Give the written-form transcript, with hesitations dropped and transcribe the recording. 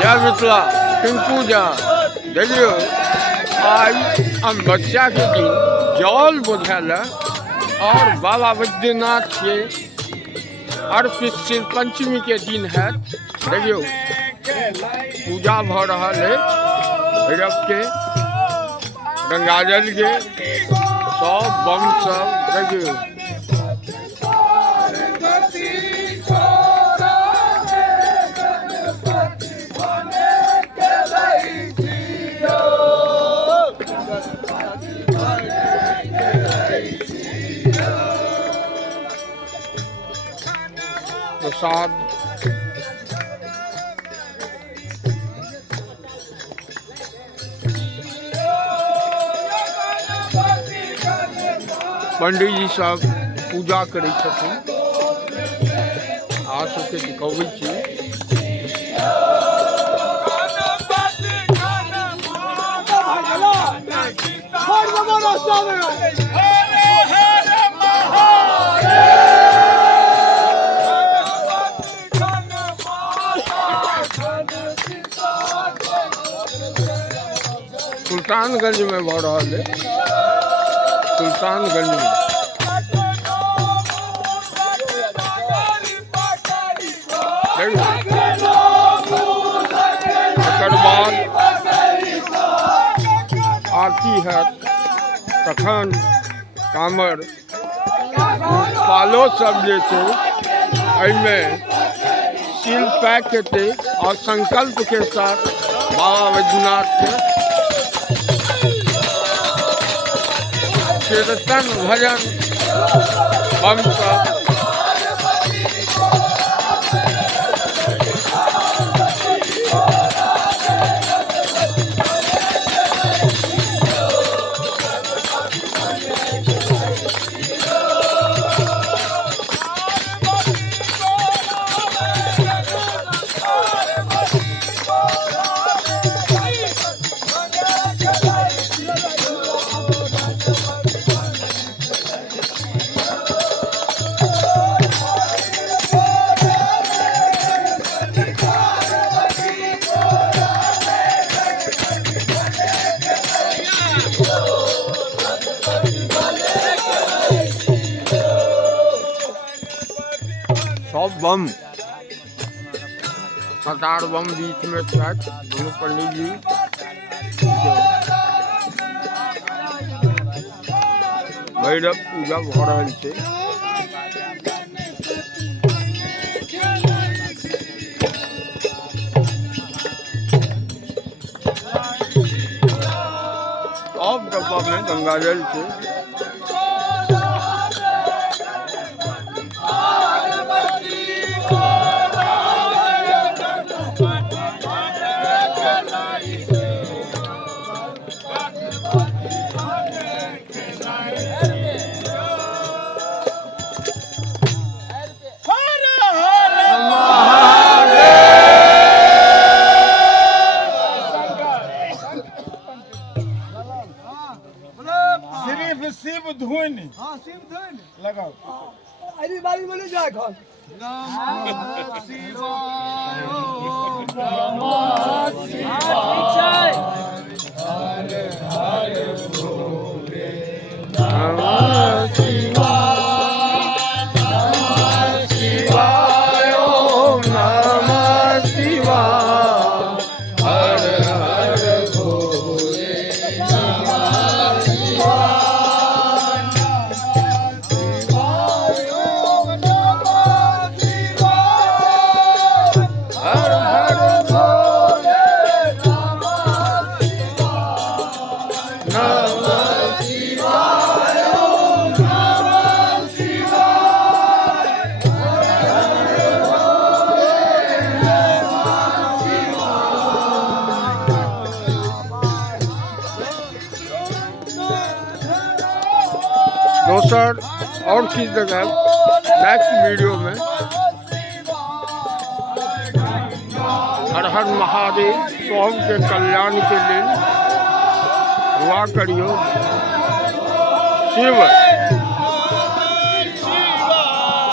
जय मिथिला टिंकू झा देखियो आज अमावस्या के दिन जल बुझाला और बाबा बैद्यनाथ के अर्पित शिव पंचमी के दिन है। देखियो पूजा भ रहा है भैरव के गंगाजल के सब बम सब देखियो प्रसाद पंडित जी सब पूजा करे छथिन आ सबके दिखाबै छी। सुल्तानगंज में भ रहा है, सुल्तानगंज में बाद आरती है तखन कामर पालो सब जे छै एहिमे सील पैक हेतै और संकल्प के साथ बाबा बैद्यनाथ के कीर्तन भजन बम सब सब बम सरदार बम बीच में छथि दोनों पंडित जी भैरव पूजा भ रहल छै। अब डब्बा में गंगाजल छै। शिव धुन शिव धुन लगाओ अरे बारी बोले जाए घर नमः शिवाय नमः शिवाय हरे हरे भोले नमः शिवाय नमः शिवाय ओम नमः शिवाय हरे हरे भोले नमः शिवाय दोसर और चीज देखें नेक्स्ट वीडियो में। हर हर महादेव सब के कल्याण के लिए दुआ करियो। शिव